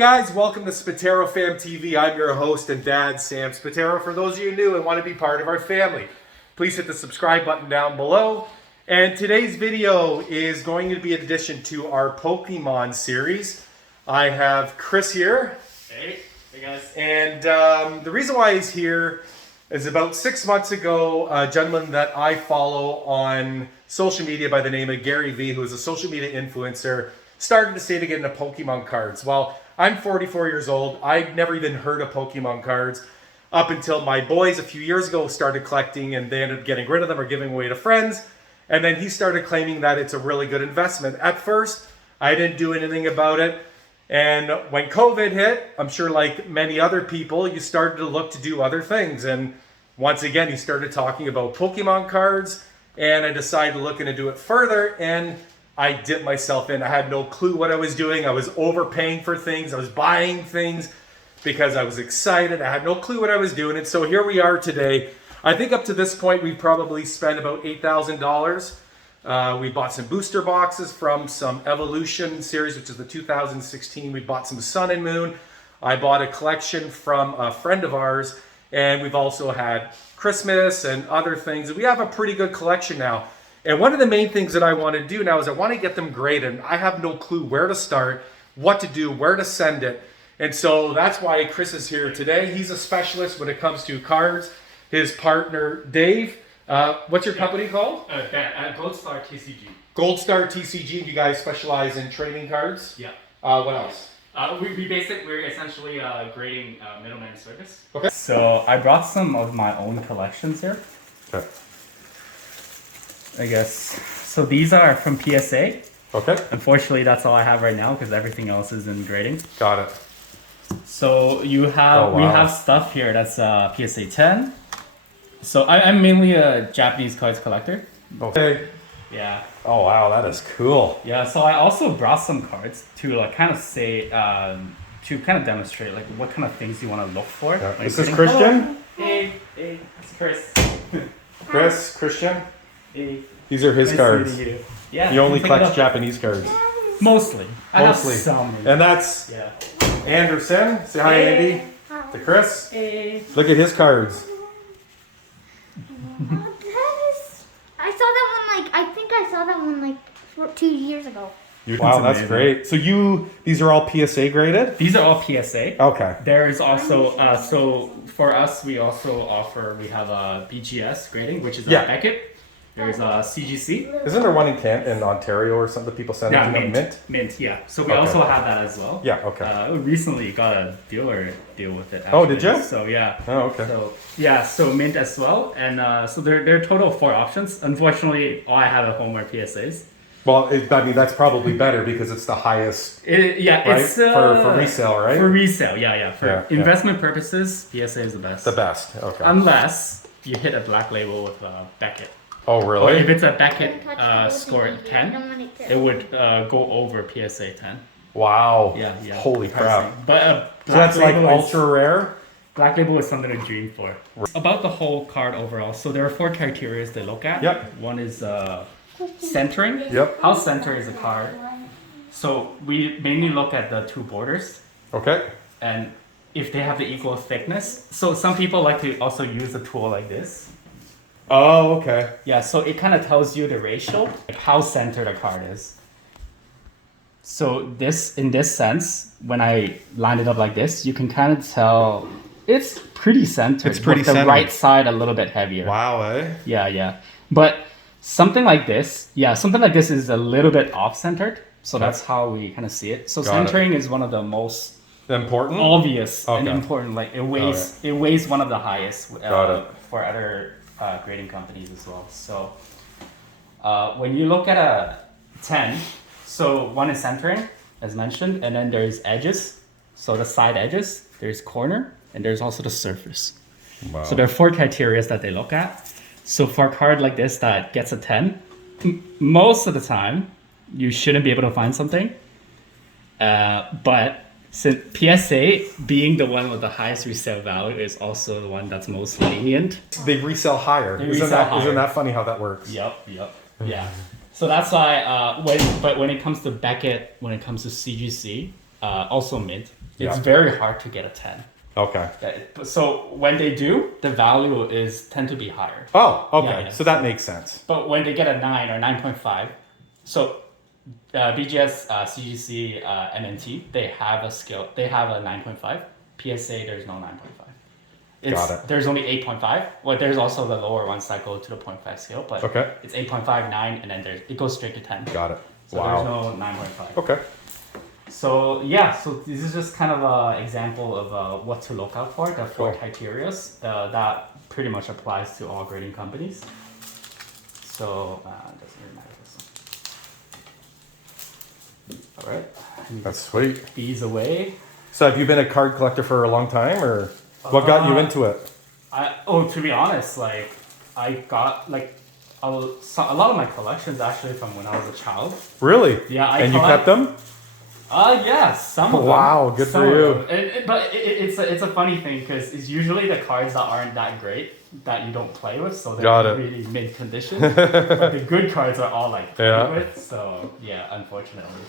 Guys, welcome to Spataro Fam TV. I'm your host and dad, Sam Spataro. For those of you new and want to be part of our family, please hit the subscribe button down below. And today's video is going to be an addition to our Pokemon series. I have Chris here. Hey guys. And the reason why he's here is about 6 months ago, a gentleman that I follow on social media by the name of Gary V, who is a social media influencer, started to say to get into Pokemon cards. Well, I'm 44 years old. I'd never even heard of Pokemon cards up until my boys a few years ago started collecting, and they ended up getting rid of them or giving away to friends. And then he started claiming that it's a really good investment. At first, I didn't do anything about it. And when COVID hit, I'm sure like many other people, you started to look to do other things. And once again, he started talking about Pokemon cards, and I decided to look into it further, and I dipped myself in. I had no clue what I was doing. I was overpaying for things. I was buying things because I was excited. I had no clue what I was doing. And so here we are today. I think up to this point, we've probably spent about $8,000. We bought some booster boxes from some Evolution series, which is the 2016. We bought some Sun and Moon. I bought a collection from a friend of ours. And we've also had Christmas and other things. We have a pretty good collection now. And one of the main things that I want to do now is I want to get them graded. I have no clue where to start, what to do, where to send it. And so that's why Chris is here today. He's a specialist when it comes to cards. His partner, Dave, what's your company called? Gold Star TCG. Gold Star TCG. You guys specialize in trading cards? Yeah. What else? We're essentially grading middleman service. Okay. So I brought some of my own collections here. Okay. I guess. So these are from PSA. Okay. Unfortunately, that's all I have right now because everything else is in grading. Got it. So you have we have stuff here that's PSA 10. So I'm mainly a Japanese cards collector. Okay. Yeah. Oh wow, that is cool. Yeah. So I also brought some cards to like kind of say to kind of demonstrate like what kind of things you want to look for. Yeah. Like This is grading. Christian? Hey, it's Chris. Chris, Christian? Hey. These are his Nice cards. meeting you. Yeah. He only pick it collects up. Japanese cards. Mostly. I Mostly. have some. And that's Yeah. Anderson. Say hi, Hey. Andy. To Chris. Hey. Look at his cards. I saw that one like 2 years ago. Wow, that's amazing. great. So these are all PSA graded? These are all PSA. Okay. There is also so for us we also offer we have a BGS grading, which is a Yeah. Beckett. There's a CGC. Isn't there one in Ontario or something that people send Yeah, in? mint. Yeah. So we Okay. also have that as well. Yeah, okay. We recently got a deal with it. Oh, did actually. you? So yeah. Oh, okay. So yeah, so mint as well, and so there are a total of 4 options. Unfortunately, all I have at home are PSAs. Well, I mean, that's probably better because it's the highest, Yeah, right? it's For resale, right? For resale, yeah. For Yeah, yeah. investment purposes, PSA is the best. The best. Okay. Unless you hit a black label with Beckett. Oh, Or really? if it's a Don't Beckett touch the wood score baby. at I 10, don't want it to. it would go over PSA 10. Wow. Yeah. Holy crap. Pricing. But So that's like label is- ultra rare? Black label is something to dream for. About the whole card overall, so there are 4 criteria they look at. Yep. One is centering. Yep. How centered is a card? So we mainly look at the 2 borders Okay. and if they have the equal thickness. So some people like to also use a tool like this. Oh, okay. Yeah, so it kind of tells you the ratio, like how centered a card is. So this, in this sense, when I line it up like this, you can kind of tell it's pretty centered. It's pretty with the centered. right side a little bit heavier. Wow, eh? Yeah. But something like this is a little bit off-centered. So that's how we kind of see it. So Got it. centering is one of the most Important? obvious and Okay. important. Like it weighs one of the highest Got it. for other grading companies as well. So when you look at a 10, so one is centering, as mentioned, and then there's edges. So the side edges, there's corner, and there's also the surface. Wow. So there are 4 criteria that they look at. So for a card like this that gets a 10, most of the time, you shouldn't be able to find something. But since PSA being the one with the highest resale value is also the one that's most lenient. They resell higher. They Isn't resell that higher. funny how that works? Yep. Yeah. So that's why when it comes to Beckett, when it comes to CGC, also mint. It's Yeah. very hard to get a 10. Okay. So when they do, the value tend to be higher. Oh, okay. Yeah. So that makes sense. But when they get a 9 or 9.5, so BGS, CGC, MNT, they have a skill. They have a 9.5. PSA, there's no 9.5. Got it. There's only 8.5. Well, there's also the lower ones that go to the 0.5 scale, but Okay. it's 8.5, 9, and then it goes straight to 10. Got it. So Wow. there's no 9.5. Okay. So yeah, so this is just kind of an example of what to look out for, the four Cool. criteria that pretty much applies to all grading companies. So it doesn't really matter this one. All right, That's sweet. these away. So have you been a card collector for a long time, or what got you into it? To be honest, like I got like a lot of my collections actually from when I was a child. Really? Yeah, And you kept them? Yeah, some of them. Wow, good Some for of you. them. But it's a funny thing because it's usually the cards that aren't that great that you don't play with, so they're Got it. really mid condition. But the good cards are all like played Yeah. with, so yeah, unfortunately.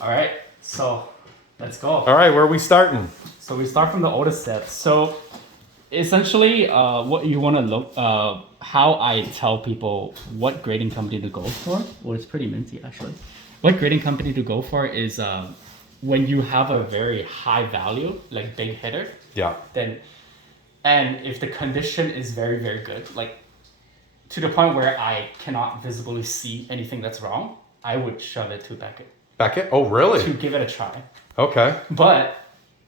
All right, so let's go. All right, where are we starting? So we start from the oldest set. So essentially, what you want to look, how I tell people what grading company to go for. Well, it's pretty minty actually. What grading company to go for is when you have a very high value, like big hitter, Yeah. and if the condition is very, very good, like to the point where I cannot visibly see anything that's wrong, I would shove it to Beckett Beckett? Oh, really? to give it a try. Okay. But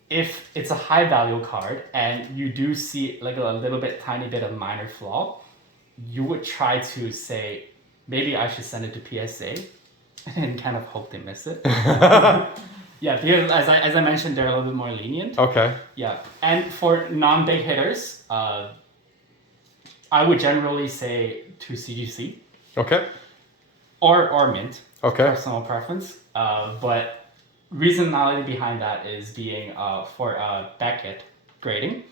if it's a high value card and you do see like a little bit, tiny bit of minor flaw, you would try to say, maybe I should send it to PSA and kind of hope they miss it. Yeah, because as I mentioned, they're a little bit more lenient. Okay. Yeah, and for non-big hitters, I would generally say to CGC Okay. or Mint. Okay. Personal preference. But reasonality behind that is being for Beckett grading.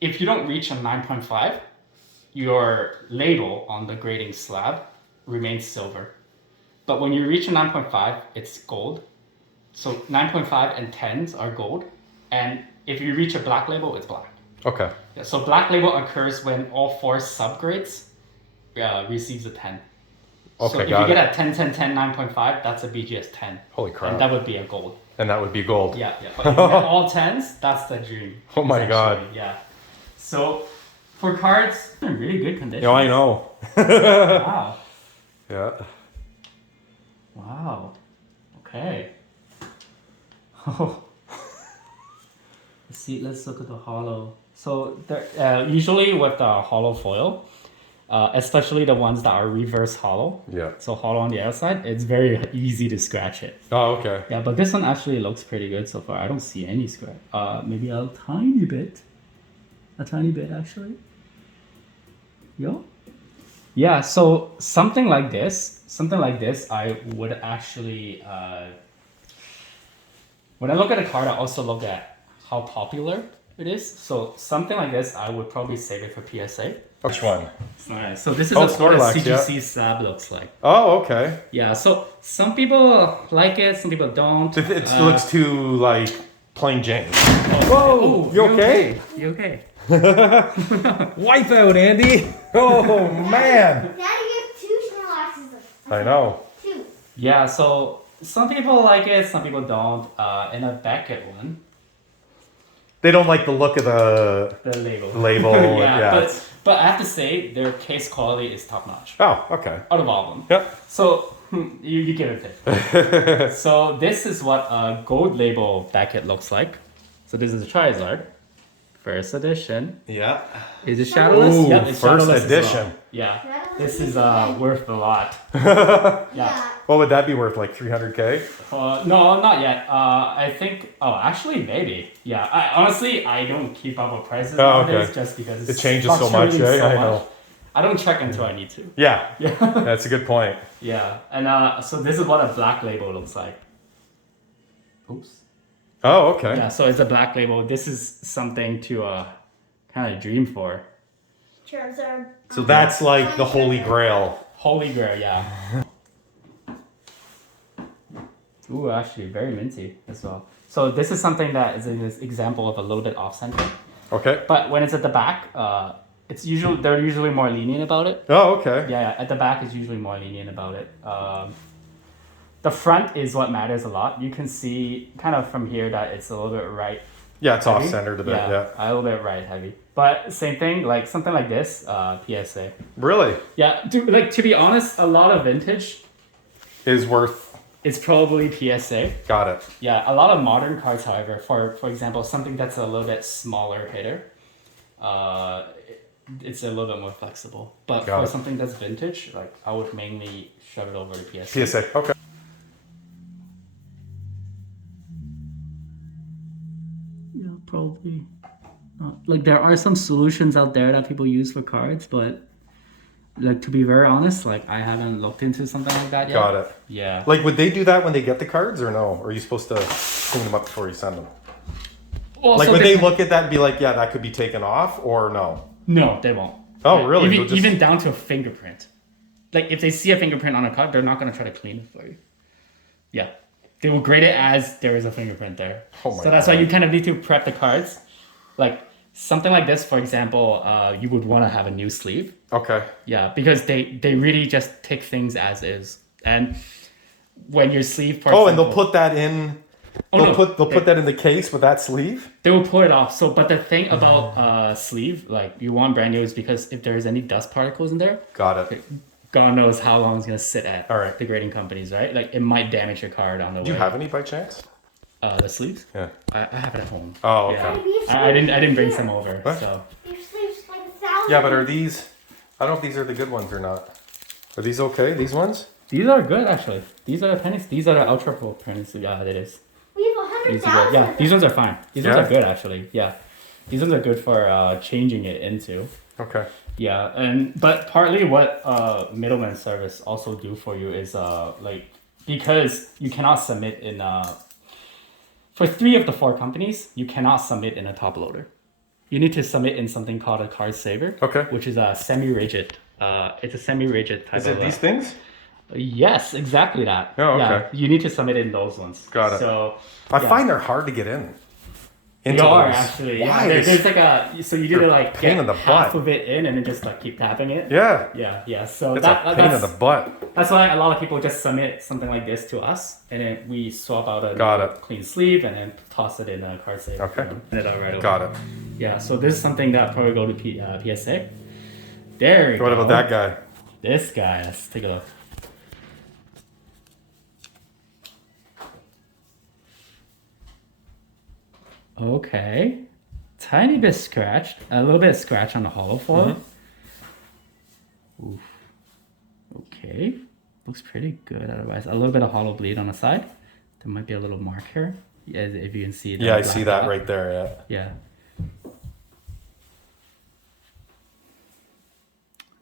If you don't reach a 9.5, your label on the grading slab remains silver. But when you reach a 9.5, it's gold. So 9.5 and 10s are gold. And if you reach a black label, it's black. Okay. Yeah, so black label occurs when all four subgrades receives a 10. Okay, So if got you it. get a 10, 10, 10, 9.5, that's a BGS 10. Holy crap. And that would be a gold. And that would be gold. Yeah, yeah. But if you get all 10s, that's the dream. Oh my God. essentially, Yeah. So for cards, they're in really good condition. Yeah, I know. Wow. Yeah. Wow. Okay. Oh. Let's look at the hollow. So there, usually with the hollow foil, especially the ones that are reverse hollow, Yeah. so hollow on the outside, it's very easy to scratch it. Oh, okay. Yeah, but this one actually looks pretty good so far. I don't see any scratch. Maybe a tiny bit. A tiny bit actually. Yo. Yeah, so something like this, I would actually, when I look at a card, I also look at how popular it is. So something like this, I would probably save it for PSA. Which one? Alright, so this is Oh, what a Snorlax, yeah. CGC slab looks like. Oh, okay. Yeah, so some people like it, some people don't. It looks too like plain Jane. Whoa, you okay? You okay? Wipeout, Andy. Oh man. Daddy, you have two Snorlaxes. I know. Two. Yeah, so some people like it, some people don't. In a Beckett one, They don't like the look of the the label. label. Yeah. But I have to say, their case quality is top notch. Oh, okay. Out of all of them. Yep. So you give it a pick. So this is what a gold label Beckett looks like. So this is a Charizard, first edition. Yeah. Is it shadowless? Ooh, Yep, it's first shadowless as edition. well. Yeah. Shadowless This is is good. worth a lot. Yeah. Yeah. What would that be worth? Like 300K? No, not yet. I think. Oh, actually, maybe. Yeah. Honestly, I don't keep up with prices Oh, nowadays okay. just because It changes so much, fluctuating eh? I much. know. I don't check until I need to. Yeah. Yeah. That's a good point. Yeah. And so this is what a black label looks like. Oops. Oh, okay. Yeah. So it's a black label. This is something to kind of dream for. Charizard. So that's like the holy grail. Holy Grail. Yeah. Ooh, actually, very minty as well. So this is something that is an example of a little bit off center. Okay. But when it's at the back, they're usually more lenient about it. Oh, okay. Yeah, at the back is usually more lenient about it. The front is what matters a lot. You can see kind of from here that it's a little bit right. Yeah, it's heavy. off-centered a bit, yeah. A little bit right heavy. But same thing, like something like this, PSA. Really? Yeah, to be honest, a lot of vintage Is worth... is probably PSA. Got it. Yeah, a lot of modern cards, however, for example, something that's a little bit smaller hitter, it's a little bit more flexible. But Got for it. something that's vintage, like I would mainly shove it over to PSA. PSA, okay. Yeah, probably. Like there are some solutions out there that people use for cards, but like to be very honest, like I haven't looked into something like that yet. Got it. Yeah. Like, would they do that when they get the cards or no? Or are you supposed to clean them up before you send them? Well, Like, so would they look at that and be like, yeah, that could be taken off, or no? No, they won't. Oh, really? Even, They'll just- even down to a fingerprint. Like if they see a fingerprint on a card, they're not gonna try to clean it for you. Yeah. They will grade it as there is a fingerprint there. Oh my so that's why God. you kind of need to prep the cards. Like something like this, for example, you would want to have a new sleeve. Okay. Yeah, because they really just take things as is. And when your sleeve, for Oh, and example, they'll put that in... Oh, They'll no. put that in the case with that sleeve? they will pull it off. So, but the thing about sleeve, like you want brand new, is because if there's any dust particles in there, Got it. God knows how long it's gonna sit at. All right. The grading companies, right? Like it might damage your card on the way. Do you have any by chance? The sleeves? Yeah. I have it at home. Oh, okay. Yeah. I didn't bring some over. What? So Your sleeves like 1,000. Yeah, but are these... I don't know if these are the good ones or not. Are these okay, these ones? these are good actually. These are the pennies. These are the ultra pro pennies. Yeah, it is. We have These are good. 100,000. Yeah, these ones are fine. These Yeah? ones are good actually. Yeah, these ones are good for changing it into. Okay. Yeah, but partly what middleman service also do for you is like because you cannot submit in for 3 of the 4 companies you cannot submit in a top loader. You need to submit in something called a card saver. Okay. Which is a semi-rigid. It's a semi-rigid type Is of. it these things? Yes, exactly that. Oh, okay. Yeah, you need to submit in those ones. Got it. So I yeah. find they're hard to get in. They Into are those. actually. Why? Yeah, there's like a so you need to like pain get in the half butt. of it in and then just like keep tapping it. Yeah. Yeah. So It's a pain in the butt. that's why a lot of people just submit something like this to us, and then we swap out a Got it. clean sleeve and then toss it in a card saver. Okay. And it right away. Got it. Yeah. So this is something that probably go to PSA. There we go. What about that guy? This guy. Let's take a look. Okay. Tiny bit scratched. A little bit of scratch on the hollow foil. Oof. Okay. Looks pretty good otherwise. A little bit of hollow bleed on the side. There might be a little mark here. Yeah, if you can see that. Yeah, I black see that dot. right there, yeah. Yeah.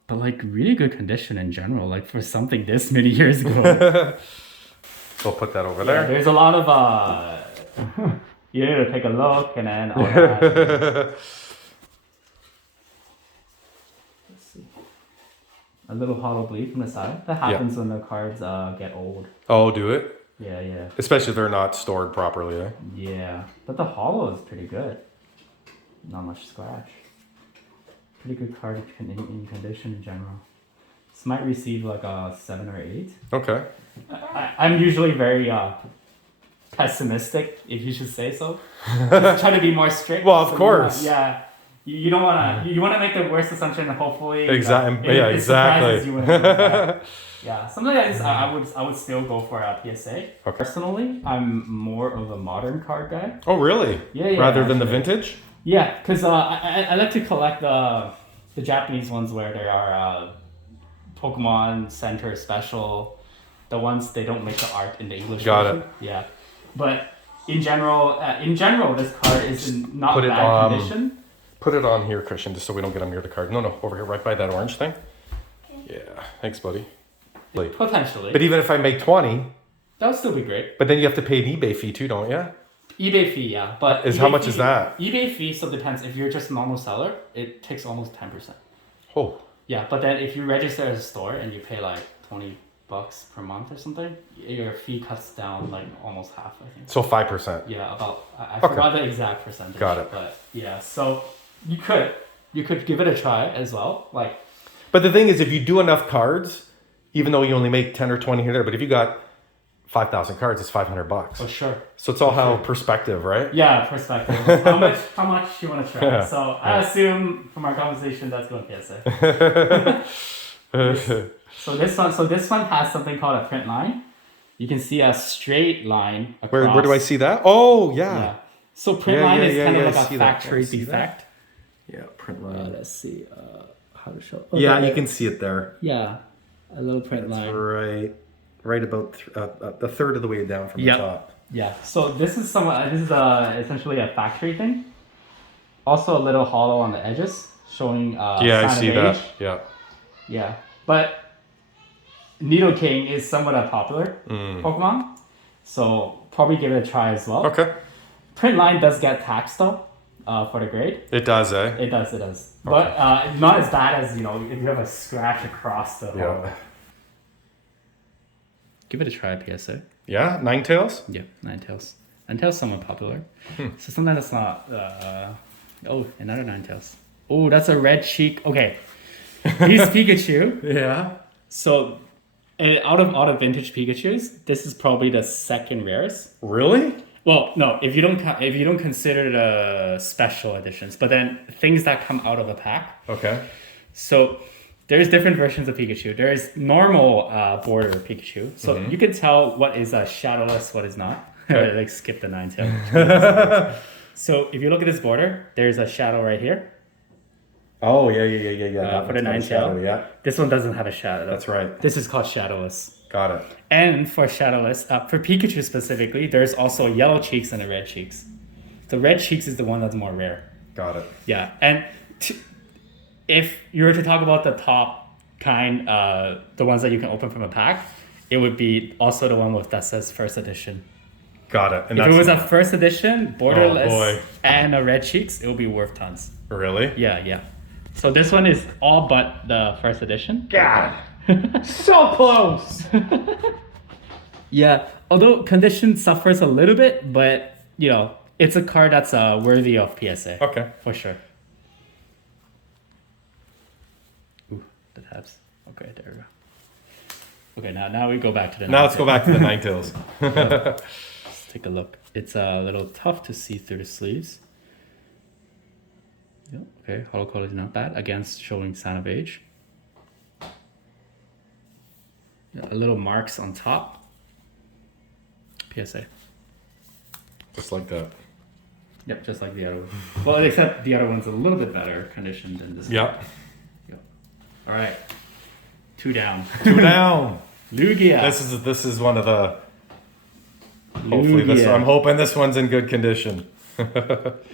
But like really good condition in general, like for something this many years ago. We'll put that over Yeah, there. there's a lot of you need to take a look and then all that. Let's see. A little hollow bleed from the side. That happens when the cards get old. Oh, do it? Yeah. Especially if they're not stored properly, eh? Yeah. But the hollow is pretty good. Not much scratch. Pretty good card in condition in general. This might receive like a 7 or 8. Okay. I'm usually very pessimistic, if you should say so. Just try to be more strict. Well, of so course. Yeah. You don't want to. You want to make the worst assumption, and hopefully. Exactly. it Exactly. surprises you when it comes back. Yeah. Something like this, I would still go for a PSA. Okay. Personally, I'm more of a modern card guy. Oh, really? Yeah. Rather than the actually. vintage? Yeah, because I like to collect the Japanese ones where there are Pokemon Center special, the ones they don't make the art in the English Got version. Yeah, but in general, this card is in not Put it bad condition. Put it on here, Christian, just so we don't get them near the card. No, over here, right by that orange thing. Yeah, thanks, buddy. Potentially, But even if I make 20, that would still be great. but then you have to pay an eBay fee too, don't you? eBay fee, yeah, but How eBay much fee- is that? eBay fee still depends. If you're just a normal seller, it takes almost 10%. Oh, Yeah, but then if you register as a store and you pay like 20 per month or something, your fee cuts down like almost half, I think. So 5%. Yeah, about I Okay. forgot the exact percentage. Got it. But yeah, so you could give it a try as well. Like, But the thing is, if you do enough cards, even though you only make 10 or 20 here there, but if you got 5,000 cards, it's $500. for sure. So it's all how perspective, right? Yeah, perspective. How much you want to try? Yeah. So I assume from our conversation that's going PSA. So this one has something called a print line. You can see a straight line across. Where do I see that? Oh, Yeah. yeah. So print Yeah, line yeah, is yeah, kind yeah, of I like see a that. factory See that? defect. Yeah, print line. Let's see how to show. Yeah, Okay, you can see it there. Yeah, a little print That's line. right about a third of the way down from Yep. the top. Yeah. So this is essentially a factory thing. Also a little hollow on the edges, showing Yeah, I sign see of that. age. Yeah. Yeah, but Needle King is somewhat a popular Pokemon, so probably give it a try as well. Okay. Print line does get taxed though, for the grade. It does, eh? It does. But not as bad as, if you have a scratch across the Yeah. hole. Give it a try, PSA. Yeah, Ninetales? Yeah, Ninetales. Ninetales somewhat popular. So something that's not. Oh, another Ninetales. Oh, that's a red cheek. Okay, these Pikachu. Yeah. So, out of all the vintage Pikachu's, this is probably the second rarest. Really? Well, no, if you don't consider the special editions, but then things that come out of a pack. Okay. So there's different versions of Pikachu. There is normal border Pikachu, so you can tell what is a shadowless, what is not. Okay. Like skip the Ninetales. So if you look at this border, there's a shadow right here. Oh, yeah. That For the one's got a Ninetale. shadow, yeah. This one doesn't have a shadow. That's right. This is called shadowless. Got it. And for shadowless, for Pikachu specifically, there's also yellow cheeks and the red cheeks. The red cheeks is the one that's more rare. Got it. Yeah, and if you were to talk about the top kind, the ones that you can open from a pack, it would be also the one that says first edition. Got it. And If it was a first edition, borderless, boy. and a red cheeks, it would be worth tons. Really? Yeah. So this one is all but the first edition. God. So close. Yeah, although condition suffers a little bit, but it's a card that's worthy of PSA. Okay. For sure. Ooh, the tabs. Okay, there we go. Okay, now we go back to the. Now let's go back to the Ninetales. Let's take a look. It's a little tough to see through the sleeves. Yep. Okay, hollow quality not bad. Against showing sign of age. Yeah, a little marks on top. PSA. Just like that. Yep, just like the other one. Well, except the other one's a little bit better conditioned than this. Yep. Yep. All right. 2 down. 2 down. Lugia. This is one of the. Hopefully Lugia. I'm hoping this one's in good condition.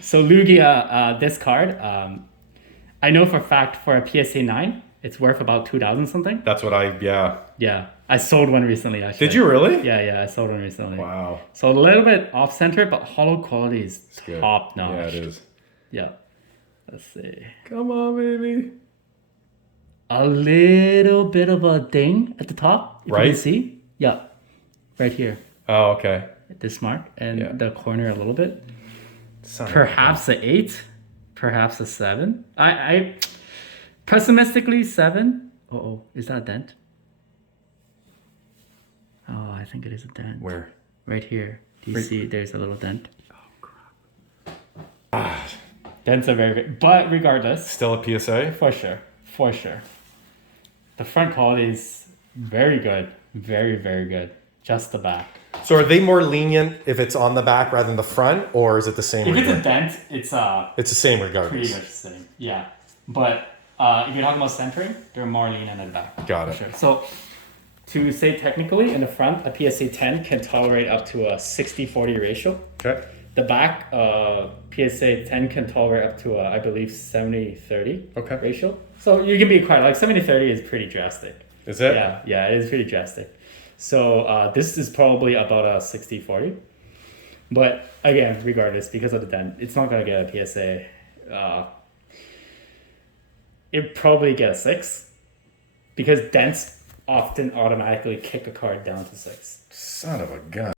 So Lugia, this card, I know for a fact for a PSA 9, it's worth about 2,000 something. That's what Yeah, I sold one recently actually. Did you really? Yeah, I sold one recently. Wow. So a little bit off center, but hollow quality is Good. top notch. Yeah, it is. Yeah. Let's see. Come on, baby. A little bit of a ding at the top. If Right? You can see? Yeah. Right here. Oh, okay. This mark and Yeah. the corner a little bit. Son of a- Perhaps a 8, perhaps a 7. I pessimistically 7. Oh, is that a dent? Oh, I think it is a dent. Where? Right here. Do you see? There's a little dent. Oh, crap. Dents are very, but regardless, Still a PSA? for sure. The front quality is very good, very good. Just the back. So are they more lenient if it's on the back rather than the front, or is it the same? If it's a regardless? dent, it's It's the same pretty regardless. much the same. Yeah, but if you're talking about centering, they're more lenient at the back. Got it. For sure. So to say technically, in the front, a PSA 10 can tolerate up to a 60-40 ratio. Okay. The back, PSA 10 can tolerate up to I believe 70-30 Okay. ratio. So you can be quite 70-30 is pretty drastic. Is it? Yeah, it is pretty drastic. So this is probably about a 60-40. But again, regardless, because of the dent, it's not gonna get a PSA. It probably get a 6 because dents often automatically kick a card down to 6. Son of a gun.